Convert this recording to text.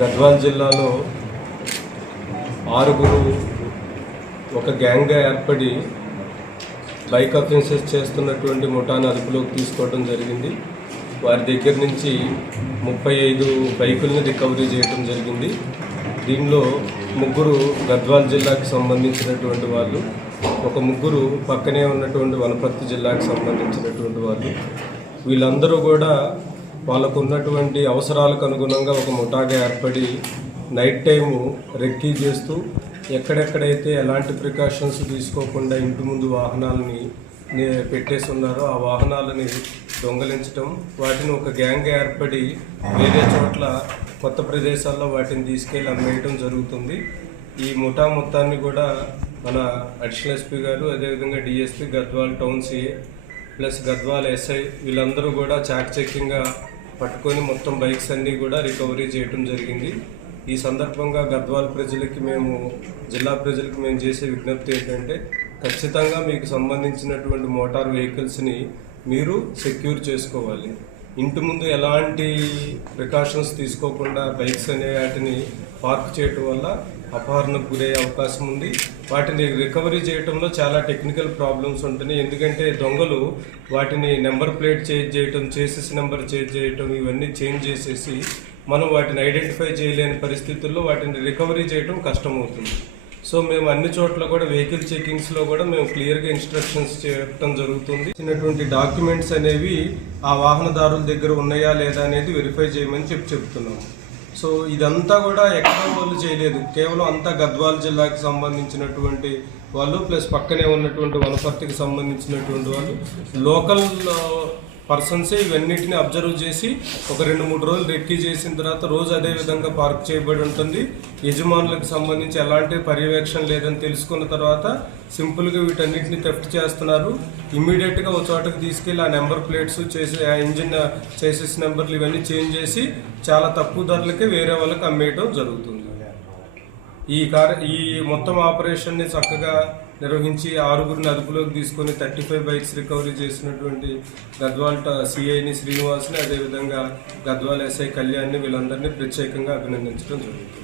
గద్వాల్ జిల్లాలో ఆరుగురు ఒక గ్యాంగ్గా ఏర్పడి బైక్ అఫెన్సెస్ చేస్తున్నటువంటి ముఠాను అదుపులోకి తీసుకోవడం జరిగింది. వారి దగ్గర నుంచి ముప్పై ఐదు బైకుల్ని రికవరీ చేయడం జరిగింది. దీనిలో ముగ్గురు గద్వాల్ జిల్లాకు సంబంధించినటువంటి వాళ్ళు ఒక ముగ్గురు పక్కనే ఉన్నటువంటి వనపర్తి జిల్లాకు సంబంధించినటువంటి వాళ్ళు. వీళ్ళందరూ కూడా వాళ్ళకు ఉన్నటువంటి అవసరాలకు అనుగుణంగా ఒక ముఠాగా ఏర్పడి నైట్ టైము రెక్కీ చేస్తూ ఎక్కడెక్కడైతే ఎలాంటి ప్రికాషన్స్ తీసుకోకుండా ఇంటి ముందు వాహనాలని పెట్టేసి ఉన్నారో ఆ వాహనాలని దొంగలించడం వాటిని ఒక గ్యాంగ్ ఏర్పడి వేరే చోట్ల కొత్త ప్రదేశాల్లో వాటిని తీసుకెళ్ళి అమ్మేయటం జరుగుతుంది. ఈ ముఠా మొత్తాన్ని కూడా మన అడిషనల్ ఎస్పీ గారు అదేవిధంగా DSP Gadwal town CI plus Gadwal SI వీళ్ళందరూ కూడా చాక్ చెక్కింగ్గా పట్టుకొని మొత్తం బైక్స్ అన్నీ కూడా రికవరీ చేయడం జరిగింది. ఈ సందర్భంగా గద్వాల్ ప్రజలకి మేము జిల్లా ప్రజలకు మేము చేసే విజ్ఞప్తి ఏంటంటే ఖచ్చితంగా మీకు సంబంధించినటువంటి మోటార్ వెహికల్స్ని మీరు సెక్యూర్ చేసుకోవాలి. ఇంటి ముందు ఎలాంటి ప్రికాషన్స్ తీసుకోకుండా బైక్స్ అనే వాటిని పార్క్ చేయటం వల్ల అపహరణకు గురయ్యే అవకాశం ఉంది. వాటిని రికవరీ చేయటంలో చాలా టెక్నికల్ ప్రాబ్లమ్స్ ఉంటున్నాయి. ఎందుకంటే దొంగలు వాటిని నెంబర్ ప్లేట్ చేంజ్ చేయటం చేసేసి నెంబర్ చేంజ్ చేయటం ఇవన్నీ చేంజ్ చేసేసి మనం వాటిని ఐడెంటిఫై చేయలేని పరిస్థితుల్లో వాటిని రికవరీ చేయటం కష్టమవుతుంది. సో మేము అన్ని చోట్ల కూడా వెహికల్ చెకింగ్స్లో కూడా మేము క్లియర్గా ఇన్స్ట్రక్షన్స్ చెప్పడం జరుగుతుంది. చిన్నటువంటి డాక్యుమెంట్స్ అనేవి ఆ వాహనదారుల దగ్గర ఉన్నాయా లేదా అనేది వెరిఫై చేయమని చెప్పి చెప్తున్నాము సో ఇదంతా కూడా ఎక్కడ వాళ్ళు చేయలేదు. కేవలం అంతా గద్వాల జిల్లాకి సంబంధించినటువంటి వాళ్ళు ప్లస్ పక్కనే ఉన్నటువంటి వనపర్తికి సంబంధించినటువంటి వాళ్ళు. లోకల్ పర్సన్సే ఇవన్నిటిని అబ్జర్వ్ చేసి ఒక రెండు మూడు రోజులు రెక్కీ చేసిన తర్వాత రోజు అదే విధంగా పార్క్ చేయబడి ఉంటుంది. యజమానులకు సంబంధించి ఎలాంటి పర్యవేక్షణ లేదని తెలుసుకున్న తర్వాత సింపుల్గా వీటన్నిటిని థెఫ్ట్ చేస్తున్నారు. ఇమ్మీడియట్గా ఒక చోటకి తీసుకెళ్ళి ఆ నెంబర్ ప్లేట్స్ చేసి ఆ ఇంజిన్ చేసేసి నెంబర్లు ఇవన్నీ చేంజ్ చేసి చాలా తక్కువ ధరలకే వేరే వాళ్ళకి అమ్మేయడం జరుగుతుంది. ఈ కార్ ఈ మొత్తం ఆపరేషన్ని చక్కగా నిర్వహించి ఆరుగురిని అదుపులోకి తీసుకొని థర్టీ ఫైవ్ బైక్స్ రికవరీ చేసినటువంటి గద్వాల్ సిఐని శ్రీనివాస్ని అదేవిధంగా గద్వాల్ ఎస్ఐ కళ్యాణ్ని వీళ్ళందరినీ ప్రత్యేకంగా అభినందించడం జరుగుతుంది.